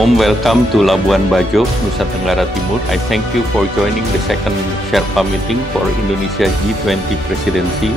warm welcome to Labuan Bajo, Nusa Tenggara Timur. I thank you for joining the second Sherpa meeting for Indonesia G20 presidency.